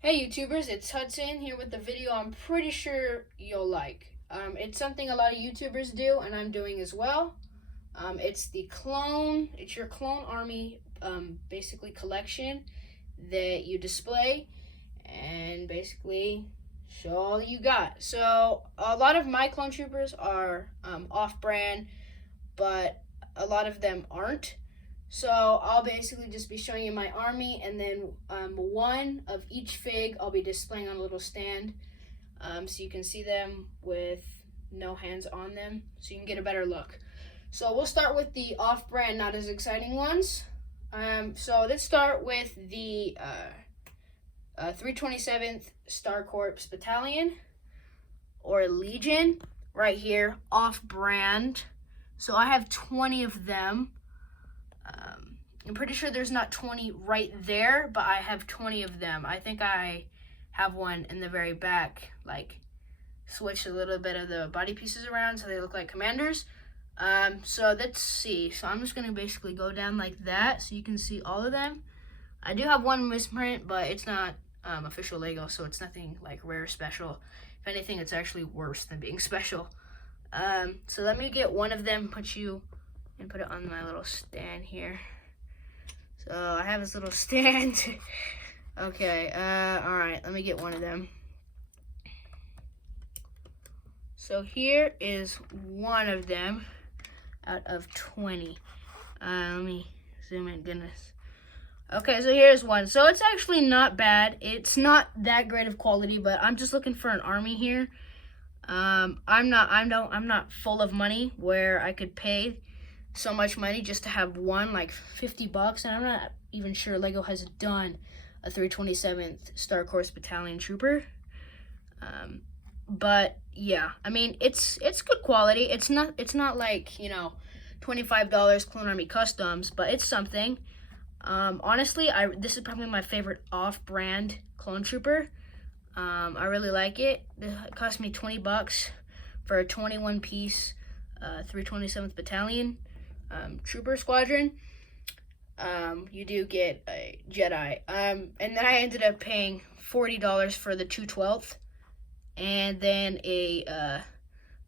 Hey YouTubers, it's Hudson here with the video I'm pretty sure you'll like. It's something a lot of YouTubers do and I'm doing as well. It's your Clone Army basically collection that you display and basically show all you got. So a lot of my clone troopers are off-brand, but a lot of them aren't. So I'll basically just be showing you my army, and then one of each fig I'll be displaying on a little stand, so you can see them with no hands on them, so you can get a better look. So we'll start with the off-brand, not as exciting ones. So let's start with the 327th Star Corps Battalion, or Legion, right here, off-brand. So I have 20 of them. I'm pretty sure there's not 20 right there, but I have 20 of them. I think I have one in the very back, like switch a little bit of the body pieces around so they look like commanders. So let's see. So I'm just gonna basically go down like that so you can see all of them. I do have one misprint, but it's not official Lego, so it's nothing like rare special. If anything, it's actually worse than being special. So let me get one of them, put it on my little stand here. So I have this little stand. Okay, all right, let me get one of them. So here is one of them out of 20. Let me zoom in, goodness. Okay, so here's one. So it's actually not bad. It's not that great of quality, but I'm just looking for an army here. I'm not full of money where I could pay so much money just to have one, like $50, and I'm not even sure Lego has done a 327th Star Corps Battalion Trooper. But yeah, I mean it's good quality. It's not like, you know, $25 CloneArmyCustoms, but it's something. Honestly, this is probably my favorite off-brand clone trooper. I really like it. It cost me $20 for a 21-piece 327th Battalion trooper squadron. You do get a Jedi. And then I ended up paying $40 for the 212th, and then a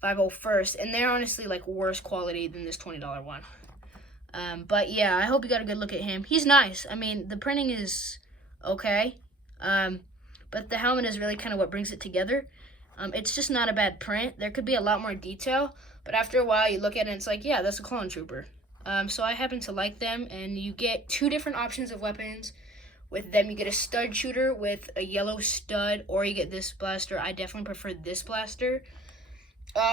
501st, and they're honestly like worse quality than this $20 one. But yeah, I hope you got a good look at him. He's nice. I mean, the printing is okay, but the helmet is really kind of what brings it together. It's just not a bad print. There could be a lot more detail, but after a while you look at it and it's like, yeah, that's a clone trooper. So I happen to like them, and you get two different options of weapons with them. You get a stud shooter with a yellow stud, or you get this blaster. I definitely prefer this blaster.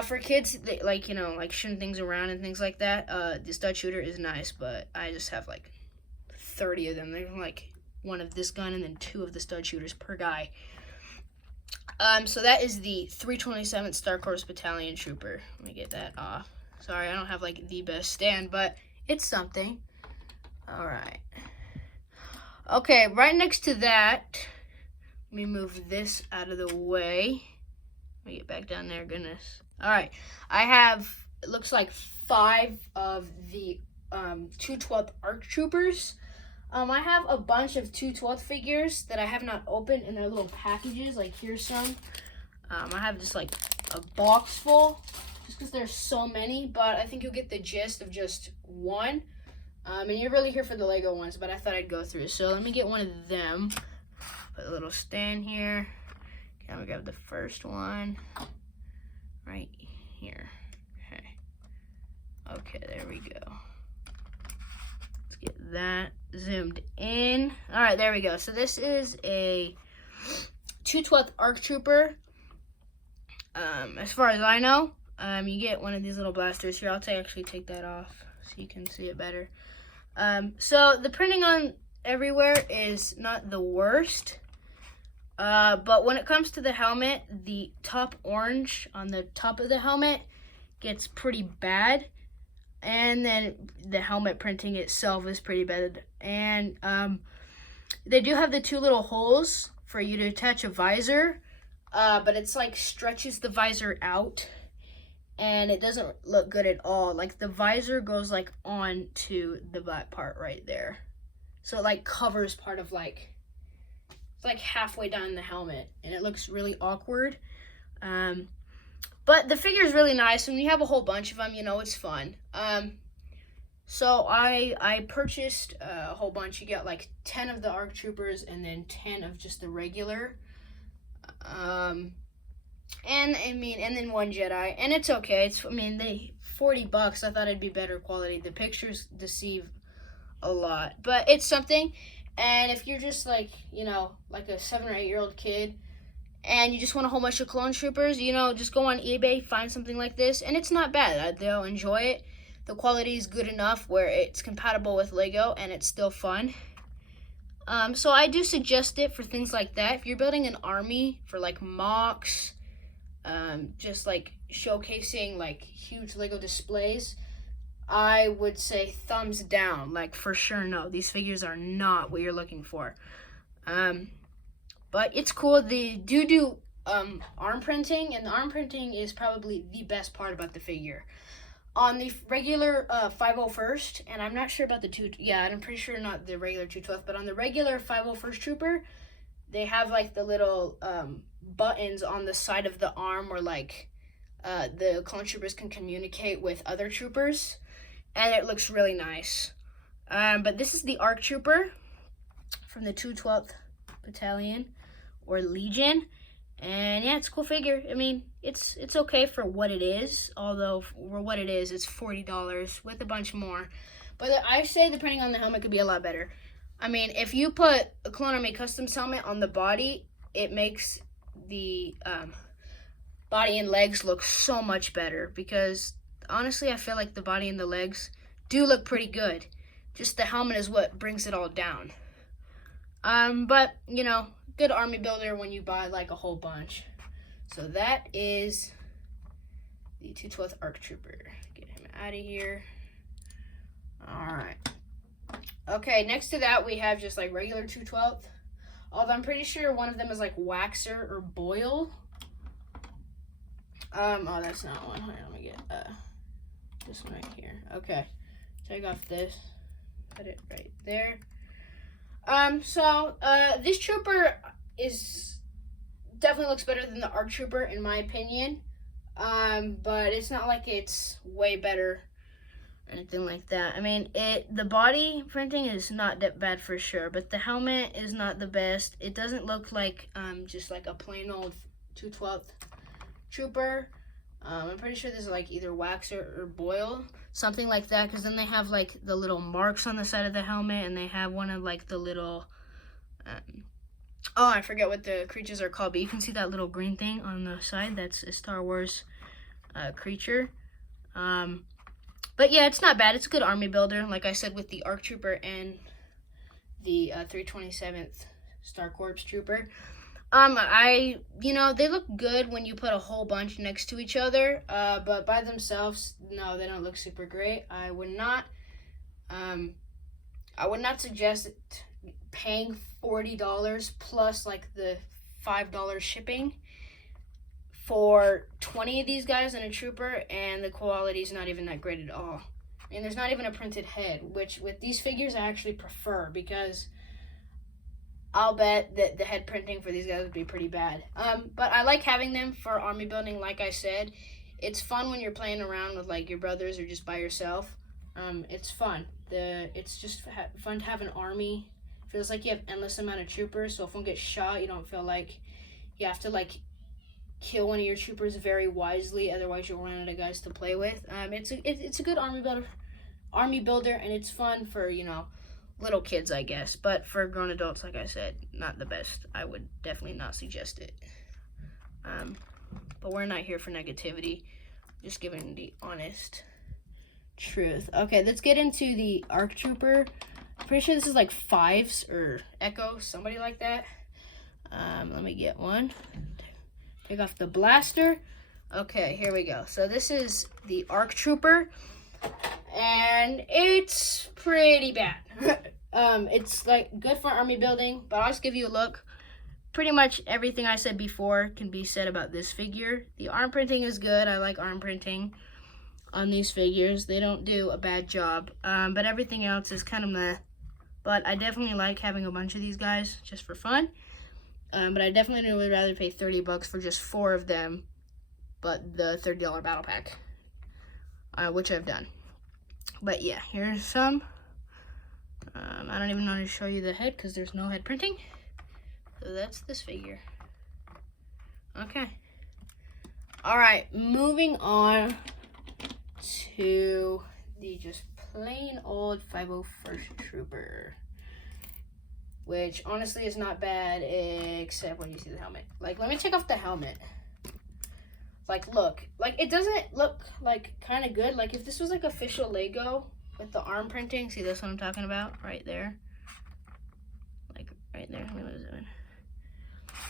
For kids that like, you know, like shooting things around and things like that, the stud shooter is nice, but I just have like 30 of them. There's like one of this gun and then two of the stud shooters per guy. So that is the 327th Star Corps Battalion Trooper. Let me get that off. Sorry, I don't have like the best stand, but it's something. All right. Okay, right next to that, let me move this out of the way. Let me get back down there, goodness. All right, I have, it looks like 5 of the 212th ARC Troopers. I have a bunch of 212th figures that I have not opened in their little packages. Like, here's some. I have just like a box full, just because there's so many, but I think you'll get the gist of just one. And you're really here for the Lego ones, but I thought I'd go through. So let me get one of them. Put a little stand here. Okay, I'm gonna grab the first one right here. Okay, there we go. Let's get that zoomed in. All right, there we go. So this is a 212th ARC Trooper. As far as I know, you get one of these little blasters here. I'll actually take that off so you can see it better. So the printing on everywhere is not the worst. But when it comes to the helmet, the top orange on the top of the helmet gets pretty bad. And then the helmet printing itself is pretty bad. And they do have the two little holes for you to attach a visor. But it's like stretches the visor out. And it doesn't look good at all. Like the visor goes like on to the black part right there. So it like covers part of like, it's like halfway down the helmet, and it looks really awkward. But the figure is really nice. When you have a whole bunch of them, you know, it's fun. So I purchased a whole bunch. You get like 10 of the ARC Troopers and then 10 of just the regular. And then one Jedi, and it's okay. They $40. I thought it'd be better quality. The pictures deceive a lot, but it's something. And if you're just like, you know, like a 7 or 8 year old kid, and you just want a whole bunch of clone troopers, you know, just go on eBay, find something like this, and it's not bad. They'll enjoy it. The quality is good enough where it's compatible with Lego, and it's still fun. So I do suggest it for things like that. If you're building an army for like mocks, just like showcasing like huge Lego displays, I would say thumbs down. Like, for sure, no. These figures are not what you're looking for. But it's cool. They do arm printing, and the arm printing is probably the best part about the figure. On the regular 501st, and I'm not sure about the I'm pretty sure not the regular 212th, but on the regular 501st Trooper, they have like the little buttons on the side of the arm where like the clone troopers can communicate with other troopers, and it looks really nice. But this is the ARC Trooper from the 212th Battalion or Legion, and yeah, it's a cool figure. I mean, it's okay for what it is, although for what it is, it's $40 with a bunch more. But I say the printing on the helmet could be a lot better. I mean, if you put a CloneArmyCustoms helmet on the body, it makes the body and legs look so much better, because honestly, I feel like the body and the legs do look pretty good. Just the helmet is what brings it all down. But, you know, good army builder when you buy like a whole bunch. So that is the 212th ARC Trooper. Get him out of here. Alright. Okay, next to that we have just like regular 212th. Although I'm pretty sure one of them is like Waxer or Boyle. Oh, that's not one. Hold on, let me get this one right here. Okay. Take off this. Put it right there. This trooper definitely looks better than the ARC Trooper in my opinion. But it's not like it's way better or anything like that. I mean, the body printing is not that bad for sure, but the helmet is not the best. It doesn't look like just like a plain old 212th Trooper. I'm pretty sure this is like either Waxer or Boyle, something like that, because then they have like the little marks on the side of the helmet, and they have one of like the little I forget what the creatures are called, but you can see that little green thing on the side. That's a Star Wars creature. But yeah, it's not bad. It's a good army builder, like I said, with the ARC Trooper and the 327th Star Corps Trooper. They look good when you put a whole bunch next to each other, but by themselves, no, they don't look super great. I would not suggest paying $40 plus like the $5 shipping for 20 of these guys and a trooper, and the quality is not even that great at all. And there's not even a printed head, which with these figures I actually prefer, because I'll bet that the head printing for these guys would be pretty bad. But I like having them for army building. Like I said, it's fun when you're playing around with like your brothers or just by yourself. It's fun. It's just fun to have an army. It feels like you have endless amount of troopers, so if one gets shot, you don't feel like you have to like kill one of your troopers very wisely, otherwise you'll run out of guys to play with. It's a good army builder, and it's fun for, you know, little kids, I guess, but for grown adults, like I said, not the best. I would definitely not suggest it. But we're not here for negativity, just giving the honest truth. Okay, let's get into the ARC Trooper. I'm pretty sure this is like Fives or Echo, somebody like that. Let me get one. Take off the blaster. Okay, here we go. So this is the ARC Trooper, and it's pretty bad. It's like good for army building, but I'll just give you a look. Pretty much everything I said before can be said about this figure. The arm printing is good. I like arm printing on these figures. They don't do a bad job, but everything else is kind of meh. But I definitely like having a bunch of these guys just for fun. But I definitely would rather pay $30 for just 4 of them, but the $30 battle pack, which I've done. But yeah, here's some. I don't even know how to show you the head because there's no head printing. So that's this figure. Okay. All right, moving on to the just plain old 501st Trooper, which honestly is not bad except when you see the helmet. Like, let me take off the helmet. Like, look, like it doesn't look like kind of good. Like if this was like official Lego with the arm printing, see that's what I'm talking about right there. Like right there. What is it?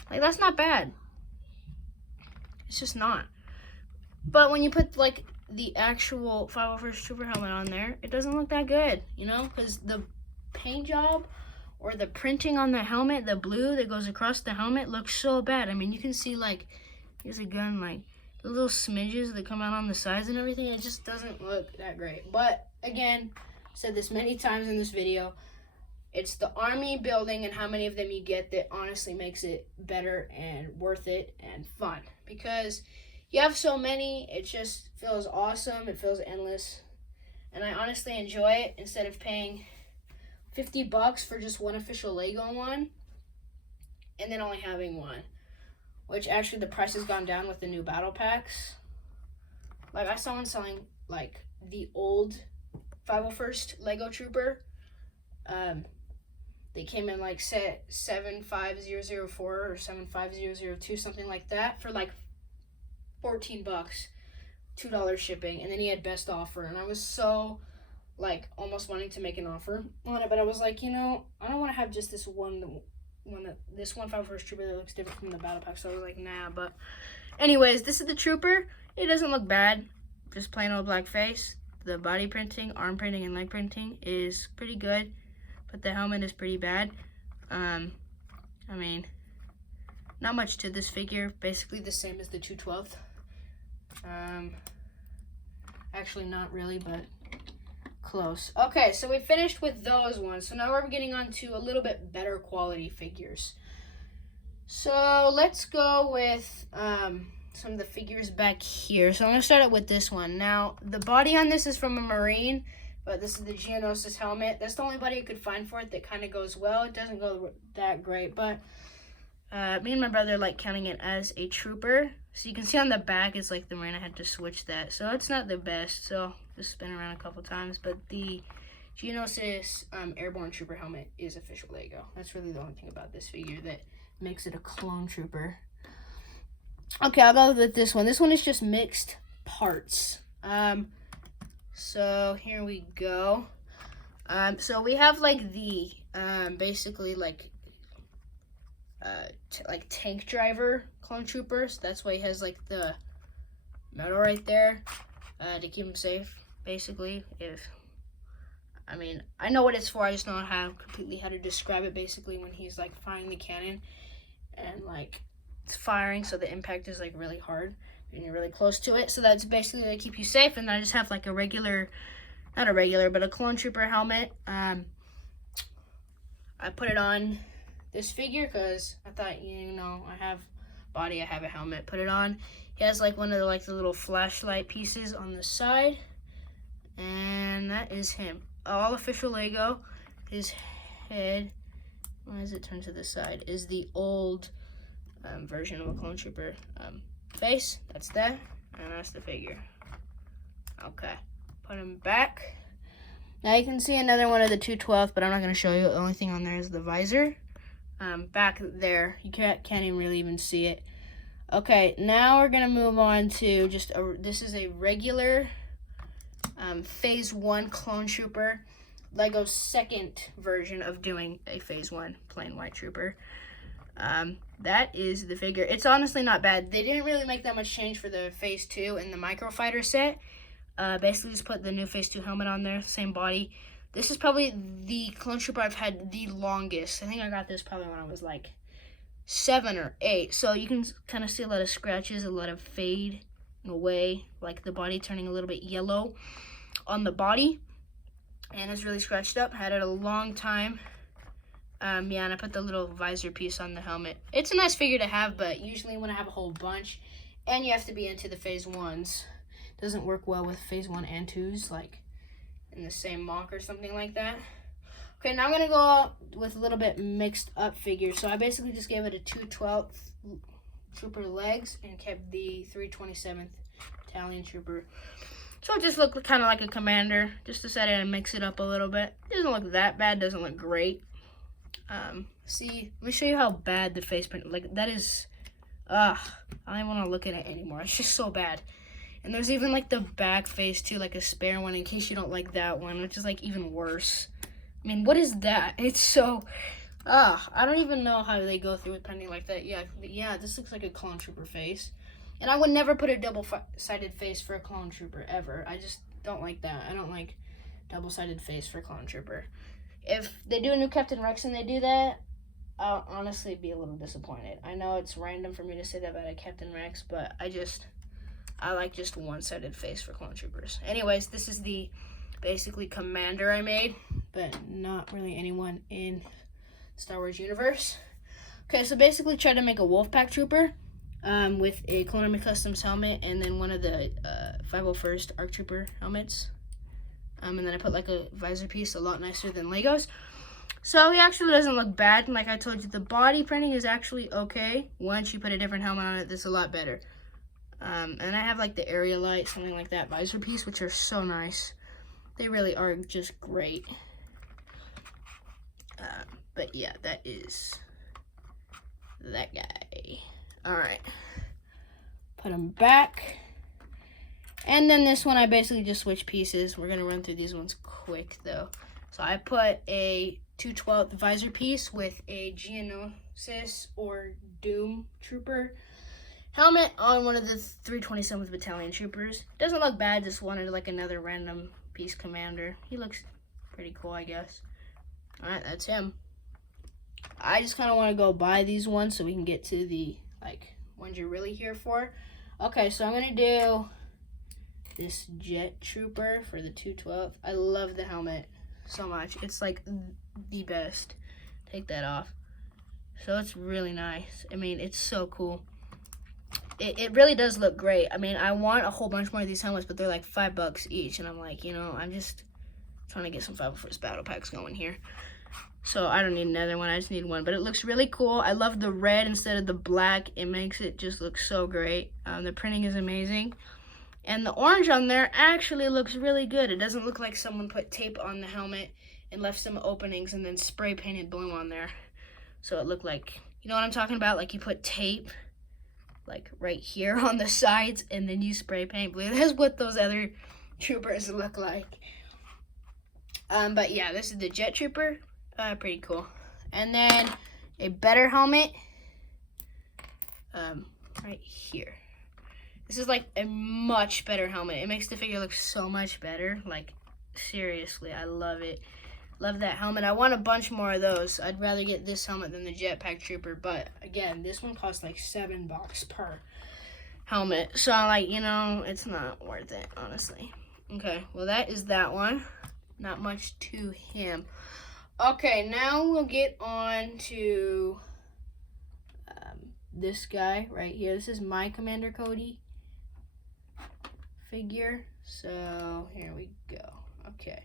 Like that's not bad. It's just not. But when you put like the actual 501st Trooper helmet on there, it doesn't look that good, you know, because the paint job or the printing on the helmet, the blue that goes across the helmet, looks so bad. I mean, you can see like, here's a gun, like the little smidges that come out on the sides and everything. It just doesn't look that great. But again, I've said this many times in this video, it's the army building and how many of them you get that honestly makes it better and worth it and fun. Because you have so many, it just feels awesome. It feels endless. And I honestly enjoy it instead of paying $50 for just one official Lego one and then only having one. Which actually the price has gone down with the new battle packs. Like I saw one selling like the old 501st Lego Trooper. They came in like set 75004 or 75002, something like that, for like $14, $2 shipping, and then he had best offer, and I was so like almost wanting to make an offer on it, but I was like, you know, I don't want to have just this one 501st Trooper that looks different from the battle pack, so I was like, nah. But anyways, this is the Trooper. It doesn't look bad, just plain old black face. The body printing, arm printing, and leg printing is pretty good, but the helmet is pretty bad. I mean, not much to this figure, basically the same as the 212th. Actually not really, but close. Okay, so we finished with those ones. So now we're getting on to a little bit better quality figures. So let's go with some of the figures back here. So I'm going to start out with this one. Now, the body on this is from a Marine, but this is the Geonosis helmet. That's the only body I could find for it that kind of goes well. It doesn't go that great, but me and my brother like counting it as a Trooper. So you can see on the back it's like the Marine. I had to switch that. So it's not the best. So just spin around a couple times. But the Geonosis Airborne Trooper helmet is official Lego. That's really the only thing about this figure that makes it a clone Trooper. Okay, I'll go with this one. This one is just mixed parts. So here we go. So we have like the basically like tank driver clone trooper. So that's why he has like the metal right there to keep him safe. Basically, I mean, I know what it's for. I just don't know completely how to describe it. Basically, when he's like firing the cannon and like it's firing, so the impact is like really hard and you're really close to it. So that's basically to keep you safe. And I just have like a regular, not a regular, but a clone trooper helmet. I put it on this figure because I thought, you know, I have body, I have a helmet. Put it on. He has like one of the little flashlight pieces on the side, and that is him. All official Lego. His head, why does it turn to the side, is the old version of a clone trooper face. That's that, and that's the figure. Okay, put him back. Now you can see another one of the 212th, but I'm not going to show you. The only thing on there is the visor. Back there, you can't even really even see it. Okay, now we're going to move on to just this is a regular Phase 1 clone trooper. Lego's second version of doing a Phase 1 plain white trooper. That is the figure. It's honestly not bad. They didn't really make that much change for the Phase 2 and the Microfighter set. Basically just put the new Phase 2 helmet on there, same body. This is probably the clone trooper I've had the longest. I think I got this probably when I was like 7 or 8. So you can kind of see a lot of scratches, a lot of fade away, like the body turning a little bit yellow on the body. And it's really scratched up. Had it a long time. Yeah, and I put the little visor piece on the helmet. It's a nice figure to have, but usually when I have a whole bunch, and you have to be into the phase 1s, it doesn't work well with phase 1 and 2s, like in the same mock or something like that. Okay, now I'm going to go with a little bit mixed up figure. So I basically just gave it a 2/12 trooper legs and kept the 3/27 Italian trooper. So it just looked kind of like a commander. Just decided to mix it up a little bit. Doesn't look that bad, doesn't look great. See, let me show you how bad the face print, like that is, I don't even want to look at it anymore. It's just so bad. And there's even like the back face too, like a spare one in case you don't like that one, which is like even worse. I mean, what is that? It's so, I don't even know how they go through with printing like that. Yeah, this looks like a clone trooper face. And I would never put a double-sided face for a clone trooper, ever. I just don't like that. I don't like double-sided face for clone trooper. If they do a new Captain Rex and they do that, I'll honestly be a little disappointed. I know it's random for me to say that about a Captain Rex, but I like just one-sided face for clone troopers. Anyways, this is the basically commander I made, but not really anyone in Star Wars universe. Okay, so basically tried to make a Wolfpack trooper with a CloneArmyCustoms helmet and then one of the 501st ARC Trooper helmets. And then I put like a visor piece, a lot nicer than Legos. So he actually doesn't look bad. Like I told you, the body printing is actually okay. Once you put a different helmet on it, this is a lot better. And I have like the Arealight, something like that, visor piece, which are so nice. They really are just great. But yeah, that is that guy. Alright. Put him back. And then this one, I basically just switched pieces. We're going to run through these ones quick, though. So I put a 2/12 visor piece with a Geonosis or Doom Trooper helmet on one of the 327th Battalion Troopers. Doesn't look bad, just wanted like another random piece commander. He looks pretty cool, I guess. Alright, that's him. I just kind of want to go buy these ones so we can get to the like ones you're really here for. Okay, so I'm going to do this Jet Trooper for the 2/12. I love the helmet so much. It's like the best. Take that off. So it's really nice. I mean, it's so cool. It really does look great. I mean, I want a whole bunch more of these helmets, but they're like $5 each. And I'm like, you know, I'm just trying to get some 501st battle packs going here. So I don't need another one. I just need one. But it looks really cool. I love the red instead of the black. It makes it just look so great. The printing is amazing. And the orange on there actually looks really good. It doesn't look like someone put tape on the helmet and left some openings and then spray painted blue on there. So it looked like, you know what I'm talking about? Like you put tape like right here on the sides and then you spray paint blue. That's what those other troopers look like. But yeah, this is the Jet Trooper. Pretty cool. And then a better helmet right here. This is like a much better helmet. It makes the figure look so much better. Like, seriously, I love it. Love that helmet. I want a bunch more of those. I'd rather get this helmet than the Jetpack Trooper. But, again, this one costs like $7 per helmet. So, like, you know, it's not worth it, honestly. Okay, well, that is that one. Not much to him. Okay, now we'll get on to this guy right here. This is my Commander Cody figure. So here we go. Okay,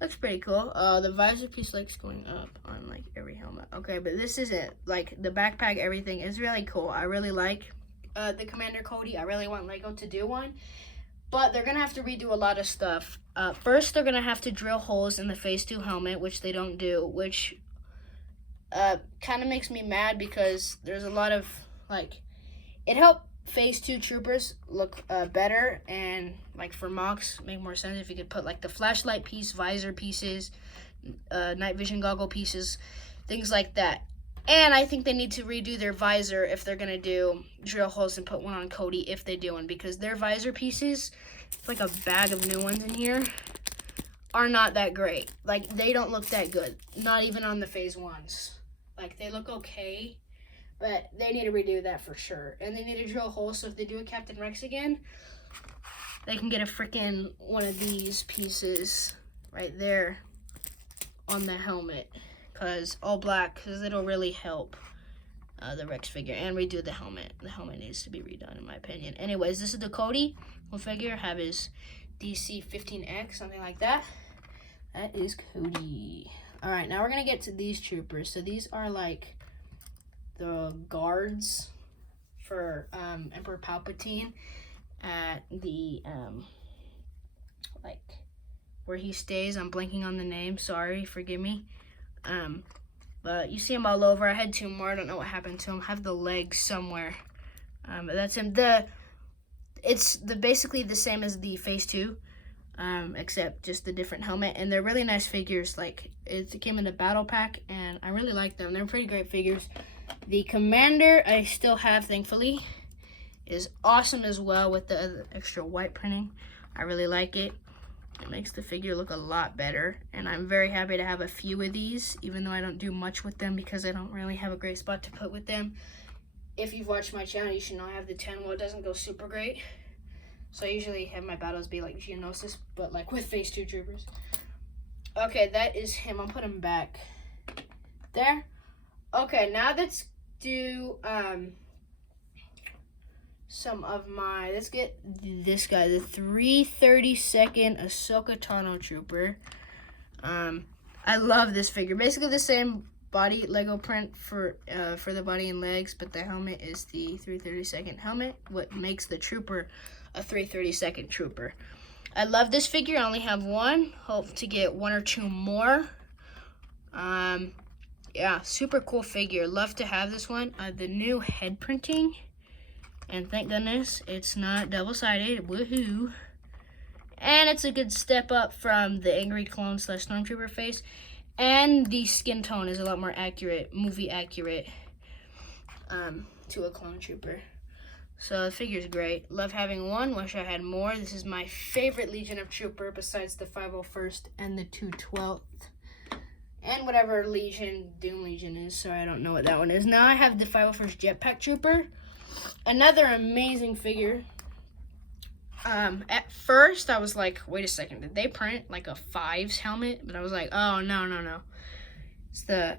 looks pretty cool. The visor piece likes going up on like every helmet. Okay, but this is it. Like the backpack, everything is really cool. I really like the Commander Cody. I really want Lego to do one, but they're gonna have to redo a lot of stuff. First, they're gonna have to drill holes in the Phase 2 helmet, which they don't do, which kind of makes me mad because there's a lot of like, it helped Phase 2 troopers look better, and like for mocks make more sense if you could put like the flashlight piece, visor pieces, night vision goggle pieces, things like that. And I think they need to redo their visor if they're gonna do drill holes and put one on Cody if they do one, because their visor pieces, it's like a bag of new ones in here, are not that great. Like they don't look that good, not even on the Phase 1s. Like they look okay, but they need to redo that for sure. And they need to drill holes so if they do a Captain Rex again, they can get a freaking one of these pieces right there on the helmet. because all black, because it'll really help the Rex figure, and redo the helmet. The helmet needs to be redone, in my opinion. Anyways, this is the Cody figure. Have his DC 15X, something like that. That is Cody. All right, now we're gonna get to these troopers. So these are like the guards for Emperor Palpatine at the like where he stays. I'm blanking on the name. Sorry, forgive me. But you see him all over. I had 2 more. I don't know what happened to him. I have the legs somewhere. But that's him. It's basically the same as the Phase 2, except just the different helmet. And they're really nice figures. Like, it came in a battle pack, and I really like them. They're pretty great figures. The Commander I still have, thankfully, is awesome as well with the extra white printing. I really like it. It makes the figure look a lot better, and I'm very happy to have a few of these, even though I don't do much with them because I don't really have a great spot to put with them. If you've watched my channel, you should know I have the 10. Well, it doesn't go super great, so I usually have my battles be like Geonosis, but like with Phase 2 troopers. Okay, that is him. I'll put him back there. Okay, now let's do some of my, let's get this guy, the 332nd Ahsoka Tano Trooper. I love this figure. Basically the same body Lego print for the body and legs, but the helmet is the 332nd helmet, what makes the trooper a 332nd trooper. I love this figure. I only have one. Hope to get 1 or 2 more. Yeah, super cool figure. Love to have this one. The new head printing. And thank goodness it's not double-sided. Woohoo! And it's a good step up from the angry clone / stormtrooper face. And the skin tone is a lot more accurate, movie accurate, to a clone trooper. So the figure's great. Love having one. Wish I had more. This is my favorite Legion of Trooper besides the 501st and the 212th. And whatever Legion, Doom Legion is. Sorry, I don't know what that one is. Now I have the 501st Jetpack Trooper. Another amazing figure. At first, I was like, wait a second, did they print like a 5's helmet? But I was like, oh, no. It's the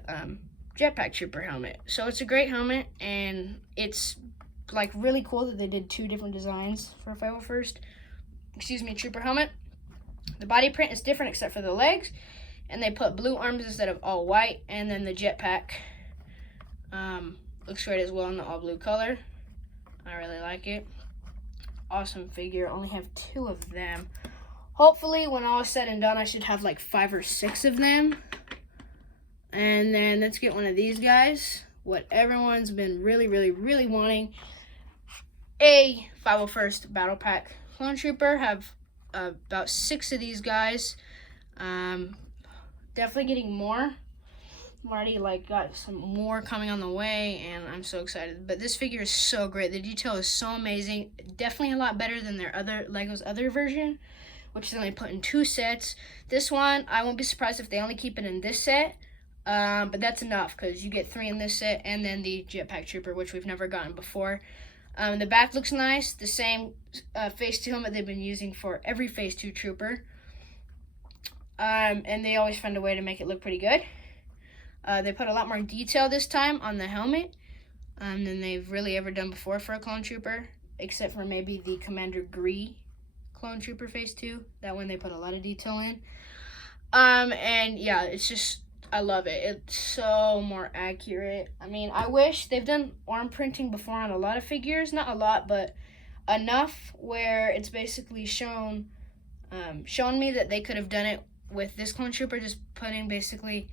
Jetpack Trooper helmet. So it's a great helmet, and it's like really cool that they did 2 different designs for a 501st, Trooper helmet. The body print is different except for the legs, and they put blue arms instead of all white, and then the jetpack looks great as well in the all blue color. I really like it. Awesome figure. Only have 2 of them. Hopefully, when all is said and done, I should have like 5 or 6 of them. And then let's get one of these guys. What everyone's been really wanting. A 501st Battle Pack Clone Trooper. Have about 6 of these guys. Definitely getting more. I'm already like got some more coming on the way, and I'm so excited. But this figure is so great. The detail is so amazing. Definitely a lot better than their Lego's other version, which is only put in 2 sets. This one, I won't be surprised if they only keep it in this set. But that's enough because you get 3 in this set, and then the Jetpack Trooper, which we've never gotten before. The back looks nice. The same Phase 2 helmet they've been using for every Phase 2 Trooper. And they always find a way to make it look pretty good. They put a lot more detail this time on the helmet than they've really ever done before for a Clone Trooper, except for maybe the Commander Gree Clone Trooper Phase 2. That one they put a lot of detail in. And yeah, it's just, I love it. It's so more accurate. I mean, I wish they've done arm printing before on a lot of figures. Not a lot, but enough where it's basically shown me that they could have done it with this Clone Trooper, just putting basically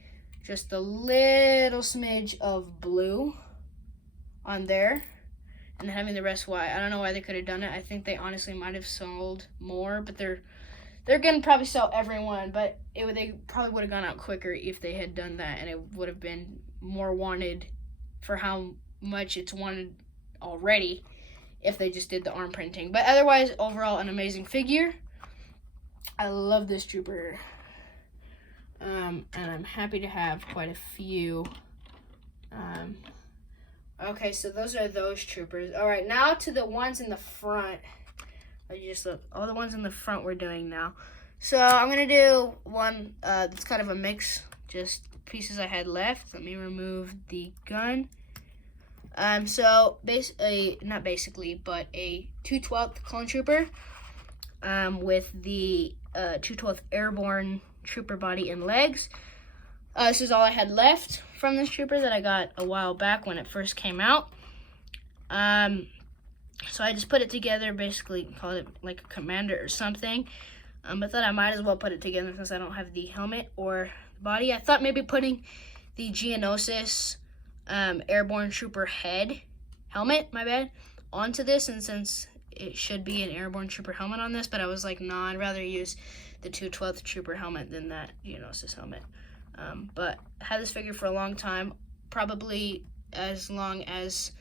just a little smidge of blue on there and then having the rest white. I don't know why they could have done it. I think they honestly might have sold more, but they're gonna probably sell everyone, but they probably would have gone out quicker if they had done that, and it would have been more wanted for how much it's wanted already if they just did the arm printing. But otherwise, overall, an amazing figure. I love this trooper. And I'm happy to have quite a few. Okay, so those are those troopers. All right, now to the ones in the front. Just look, all the ones in the front we're doing now. So I'm gonna do one that's kind of a mix, just pieces I had left. Let me remove the gun. So not basically, but a 212th clone trooper with the 212th airborne trooper body and legs. This is all I had left from this trooper that I got a while back when it first came out. So I just put it together, basically called it like a commander or something. I thought I might as well put it together since I don't have the helmet or the body. I thought maybe putting the Geonosis airborne trooper helmet, onto this, and since it should be an airborne trooper helmet on this, but I was like, nah, I'd rather use the 212th trooper helmet than that Geonosis helmet. But I had this figure for a long time, probably as long as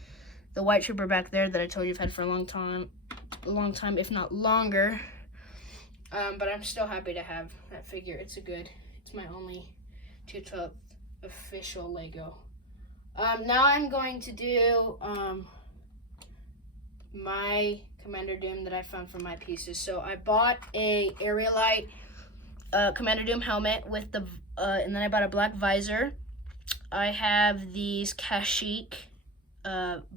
the white trooper back there that I told you I've had for a long time, if not longer. But I'm still happy to have that figure. It's my only 212th official Lego. Now I'm going to do my Commander Doom that I found from my pieces. So I bought a Arealight Commander Doom helmet with the, and then I bought a black visor. I have these Kashyyyk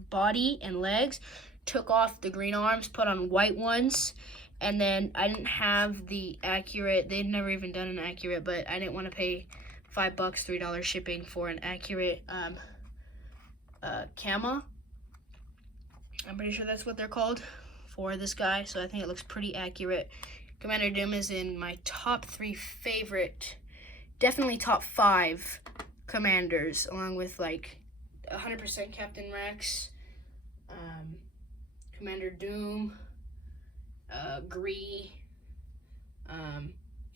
body and legs. Took off the green arms, put on white ones, and then I didn't have the accurate. They'd never even done an accurate, but I didn't want to pay $5, $3 shipping for an accurate camo. I'm pretty sure that's what they're called for this guy, so I think it looks pretty accurate. Commander Doom is in my top 3 favorite, definitely top 5 commanders, along with like 100% Captain Rex, Commander Doom, Gree,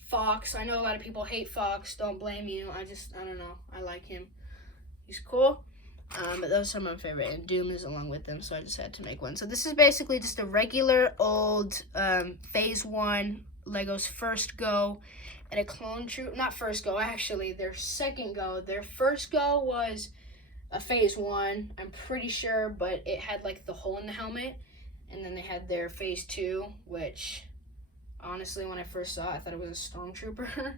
Fox. I know a lot of people hate Fox. Don't blame you. I don't know. I like him. He's cool. But those are my favorite, and Doom is along with them, so I just had to make one. So this is basically just a regular old Phase 1 Lego's first go, and a clone troop. Not first go, actually, their second go. Their first go was a Phase 1, I'm pretty sure, but it had like the hole in the helmet. And then they had their Phase 2, which honestly, when I first saw it, I thought it was a Stormtrooper.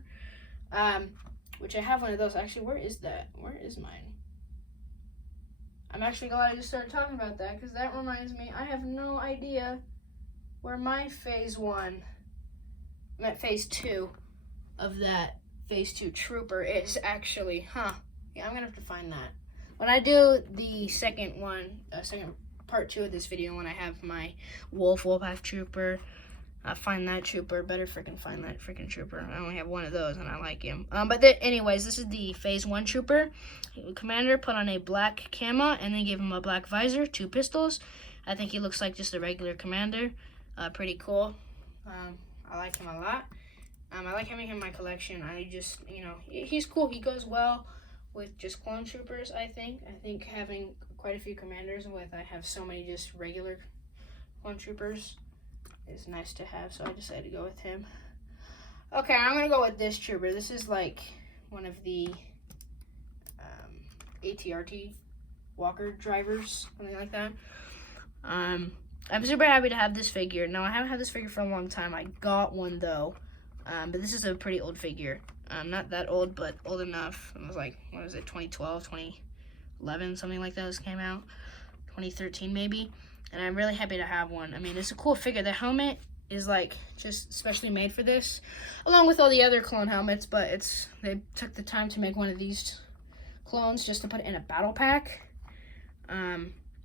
Which I have one of those. Actually, where is that? Where is mine? I'm actually glad I just started talking about that, because that reminds me, I have no idea where my Phase 2 of that Phase 2 Trooper is actually. Yeah, I'm going to have to find that. When I do the second part 2 of this video, when I have my Wolfpack Trooper, I find that trooper. Better freaking find that freaking trooper. I only have one of those, and I like him. Anyways, this is the Phase 1 trooper. Commander put on a black camo, and then gave him a black visor, 2 pistols. I think he looks like just a regular commander. Pretty cool. I like him a lot. I like having him in my collection. I just, he's cool. He goes well with just clone troopers, I think. I think having quite a few commanders I have so many just regular clone troopers is nice to have, so I decided to go with him. Okay, I'm gonna go with this trooper. This is like one of the ATRT walker drivers, something like that. I'm super happy to have this figure. Now, I haven't had this figure for a long time. I got one though, but this is a pretty old figure. Not that old, but old enough. It was like, what was it, 2012, 2011, something like that. This came out 2013 maybe. And I'm really happy to have one. I mean, it's a cool figure. The helmet is like just specially made for this, along with all the other clone helmets, but they took the time to make one of these clones just to put it in a battle pack.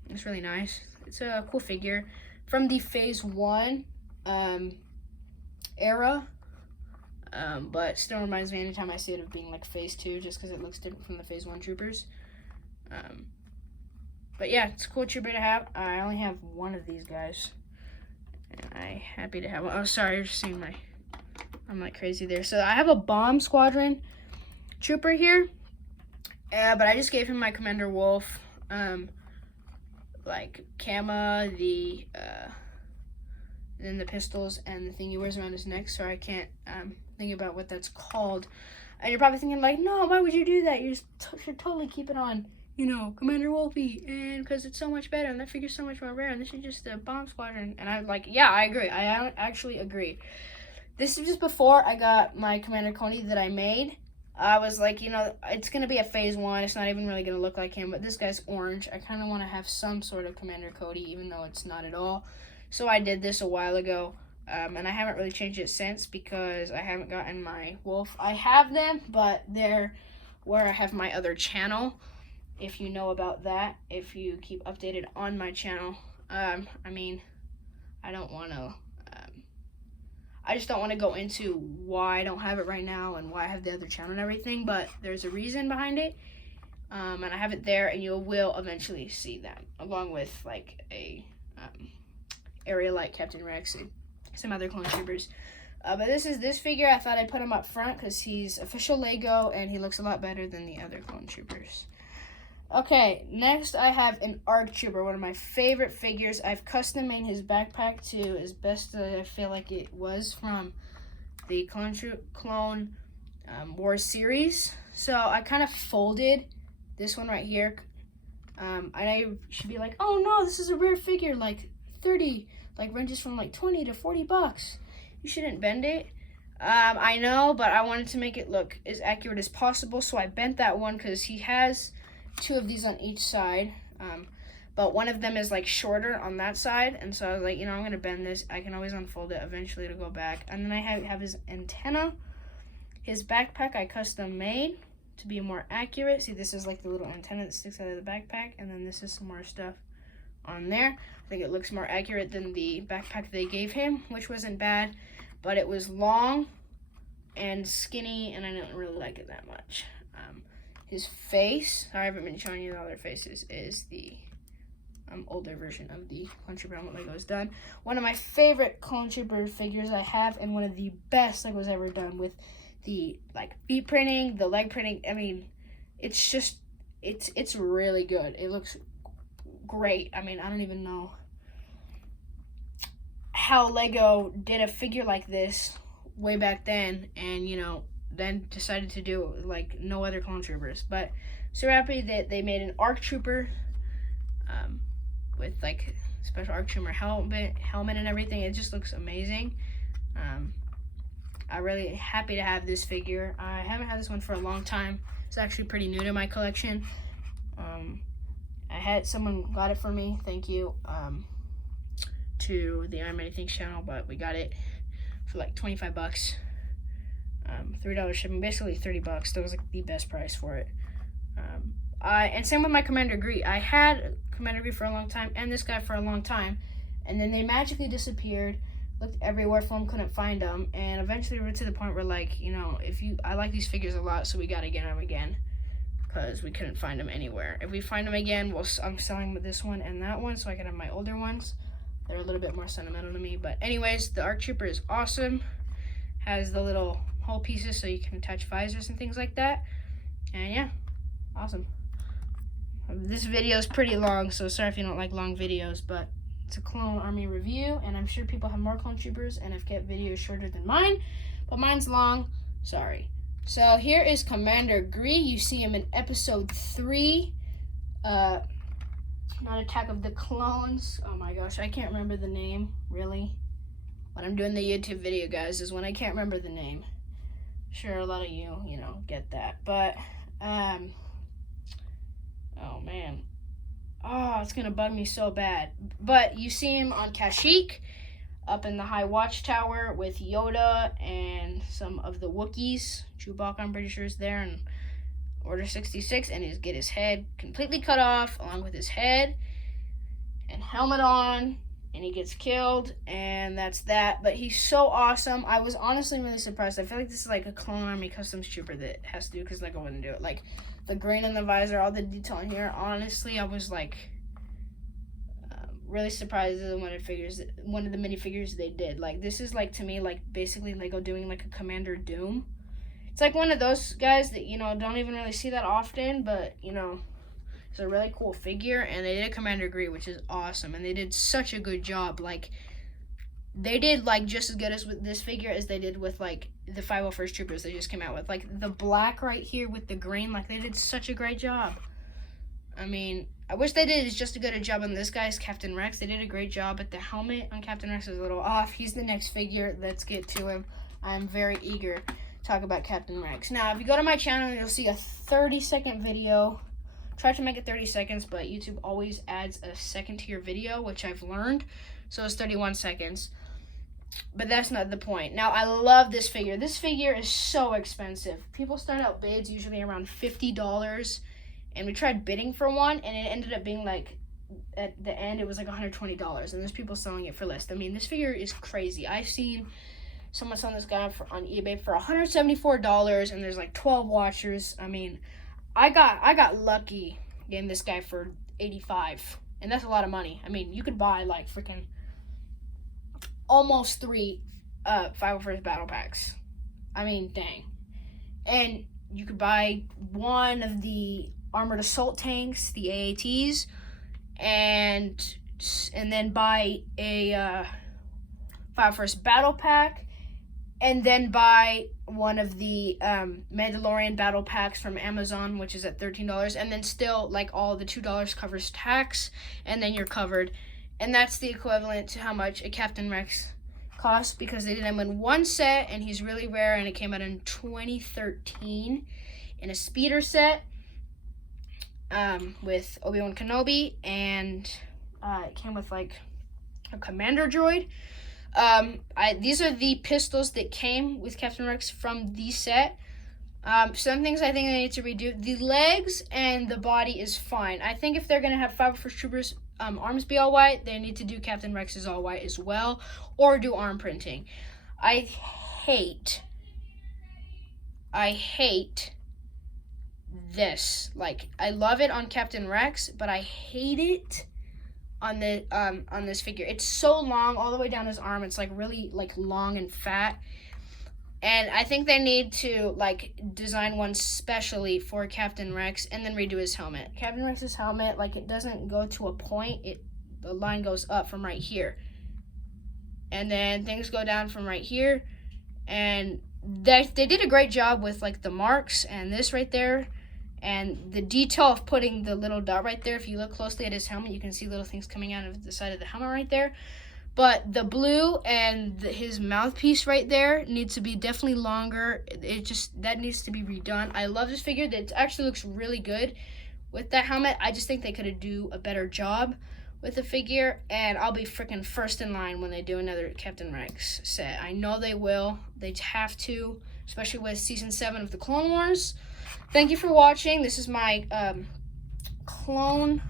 It's really nice. It's a cool figure from the Phase 1 era, but still reminds me anytime I see it of being like Phase 2, just because it looks different from the Phase 1 troopers. But yeah, it's a cool trooper to have. I only have one of these guys, and I'm happy to have one. Oh, sorry, you're seeing I'm like crazy there. So I have a bomb squadron trooper here, but I just gave him my Commander Wolf, like camo, then the pistols and the thing he wears around his neck. So I can't think about what that's called. And you're probably thinking like, no, why would you do that? You should totally keep it on, Commander Wolfie, and because it's so much better, and that figure's so much more rare, and this is just a bomb squadron. And I'm like, yeah, I agree. I actually agree. This is just before I got my Commander Coney that I made. I was like, you know, it's going to be a phase 1. It's not even really going to look like him, but this guy's orange. I kind of want to have some sort of Commander Cody, even though it's not at all. So I did this a while ago, and I haven't really changed it since because I haven't gotten my wolf. I have them, but they're where I have my other channel, if you know about that, if you keep updated on my channel. I mean, I don't want to... I just don't want to go into why I don't have it right now and why I have the other channel and everything, but there's a reason behind it, and I have it there, and you will eventually see that, along with like a Arealight Captain Rex and some other clone troopers. But this figure. I thought I'd put him up front because he's official Lego and he looks a lot better than the other clone troopers. Okay, next I have an ARC Trooper, one of my favorite figures. I've custom made his backpack to as best as I feel like it was from the Clone Wars series. So I kind of folded this one right here. I should be like, oh no, this is a rare figure, like 30, like ranges from like 20 to 40 bucks. You shouldn't bend it. I know, but I wanted to make it look as accurate as possible, so I bent that one because he has 2 of these on each side, but one of them is like shorter on that side, and so I was like, you know, I'm gonna bend this. I can always unfold it eventually to go back. And then I have his antenna. His backpack I custom made to be more accurate. See, this is like the little antenna that sticks out of the backpack, and then this is some more stuff on there. I think it looks more accurate than the backpack they gave him, which wasn't bad, but it was long and skinny, and I didn't really like it that much. His face, I haven't been showing you all their faces, is the older version of the Clone Trooper helmet Legos done. One of my favorite Clone Trooper figures I have, and one of the best Legos ever done, with the like feet printing, the leg printing. I mean, it's just, it's really good. It looks great. I mean, I don't even know how Lego did a figure like this way back then, and you know, then decided to do like no other Clone Troopers. But so happy that they made an ARC Trooper with like special ARC Trooper helmet and everything. It just looks amazing. I'm really happy to have this figure. I haven't had this one for a long time. It's actually pretty new to my collection. I had someone got it for me. Thank you to the I'm Anything channel, but we got it for like 25 bucks. $3 shipping, basically 30 bucks. That was like the best price for it. And same with my Commander Gree. I had Commander Gree for a long time and this guy for a long time, and then they magically disappeared. Looked everywhere for them, couldn't find them, and eventually we're to the point where, like, you know, I like these figures a lot, so we gotta get them again because we couldn't find them anywhere. If we find them again, I'm selling this one and that one so I can have my older ones. They're a little bit more sentimental to me, but anyways, the ARC Trooper is awesome. Has the little hole pieces so you can attach visors and things like that. And yeah, awesome. This video is pretty long, so sorry if you don't like long videos, but it's a Clone Army review, and I'm sure people have more Clone Troopers and have kept videos shorter than mine, but mine's long, sorry. So here is Commander Gree. You see him in episode 3, not Attack of the Clones. Oh my gosh, I can't remember the name, really. When I'm doing the YouTube video, guys, is when I can't remember the name. Sure, a lot of you know, get that. But, oh, man. Oh, it's going to bug me so bad. But you see him on Kashyyyk, up in the High Watchtower with Yoda and some of the Wookiees. Chewbacca, I'm pretty sure, is there, and Order 66. And he's get his head completely cut off, along with his head and helmet on. And he gets killed, and that's that. But he's so awesome. I was honestly really surprised. I feel like this is like a Clone Army Customs Trooper that has to do, because Lego wouldn't do it. Like, the green in the visor, all the detail in here. Honestly, I was like really surprised at one of the minifigures they did. Like, this is like, to me, like basically Lego doing like a Commander Doom. It's like one of those guys that, you know, don't even really see that often, but, you know, it's a really cool figure. And they did Commander Gree, which is awesome, and they did such a good job. Like, they did like just as good as with this figure as they did with like the 501st Troopers they just came out with. Like, the black right here with the green, like, they did such a great job. I mean, I wish they did just as good a job on this guy's Captain Rex. They did a great job, but the helmet on Captain Rex is a little off. He's the next figure. Let's get to him. I'm very eager talk about Captain Rex. Now, if you go to my channel, you'll see a 30-second video. Try to make it 30 seconds, but YouTube always adds a second to your video, which I've learned. So it's 31 seconds. But that's not the point. Now, I love this figure. This figure is so expensive. People start out bids usually around $50. And we tried bidding for one, and it ended up being like, at the end, it was like $120. And there's people selling it for less. I mean, this figure is crazy. I've seen someone selling this guy on eBay for $174, and there's like 12 watchers. I mean, I got lucky getting this guy for $85, and that's a lot of money. I mean, you could buy like freaking almost 3 501st battle packs. I mean, dang. And you could buy one of the armored assault tanks, the AATs, and then buy a 501st battle pack, and then buy one of the Mandalorian battle packs from Amazon, which is at $13, and then still, like, all the $2 covers tax, and then you're covered. And that's the equivalent to how much a Captain Rex costs, because they did him in one set, and he's really rare, and it came out in 2013 in a speeder set with Obi-Wan Kenobi, and it came with, like, a commander droid. These are the pistols that came with Captain Rex from the set. Some things I think they need to redo. The legs and the body is fine. I think if they're going to have 501st Troopers arms be all white, they need to do Captain Rex's all white as well, or do arm printing. I hate this. Like, I love it on Captain Rex, but I hate it on this figure. It's so long all the way down his arm. It's like really like long and fat, and I think they need to like design one specially for Captain Rex and then redo his helmet. Captain Rex's helmet, like, it doesn't go to a point. The line goes up from right here, and then things go down from right here, and they did a great job with like the marks and this right there. And the detail of putting the little dot right there, if you look closely at his helmet, you can see little things coming out of the side of the helmet right there. But the blue and his mouthpiece right there needs to be definitely longer. That needs to be redone. I love this figure. That actually looks really good with that helmet. I just think they could do a better job with the figure. And I'll be freaking first in line when they do another Captain Rex set. I know they will. They have to, especially with Season 7 of the Clone Wars. Thank you for watching. This is my clone,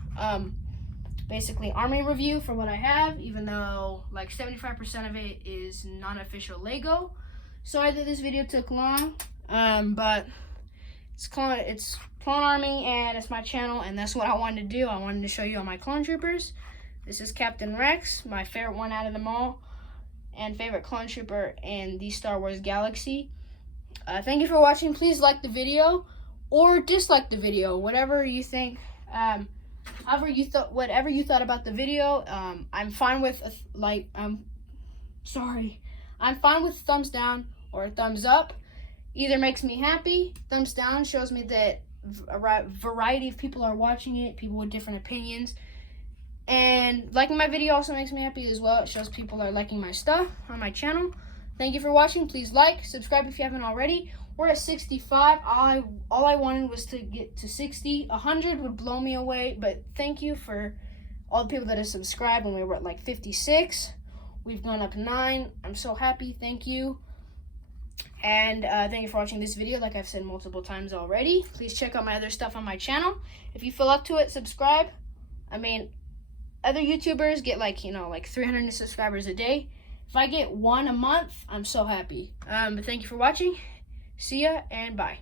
basically army review for what I have, even though like 75% of it is non-official Lego. Sorry that this video took long, but it's Clone Army, and it's my channel, and that's what I wanted to do. I wanted to show you all my clone troopers. This is Captain Rex, my favorite one out of them all, and favorite clone trooper in the Star Wars galaxy. Thank you for watching. Please like the video or dislike the video, whatever you think. Whatever you thought about the video. I'm fine with I'm fine with thumbs down or thumbs up. Either makes me happy. Thumbs down shows me that a variety of people are watching it, people with different opinions. And liking my video also makes me happy as well. It shows people are liking my stuff on my channel. Thank you for watching. Please like, subscribe if you haven't already. We're at 65. All I wanted was to get to 60. 100 would blow me away, but thank you for all the people that have subscribed when we were at like 56. We've gone up 9. I'm so happy. Thank you. And thank you for watching this video. Like I've said multiple times already, please check out my other stuff on my channel. If you feel up to it, subscribe. I mean, other YouTubers get like 300 subscribers a day. If I get one a month, I'm so happy. But thank you for watching. See ya and bye.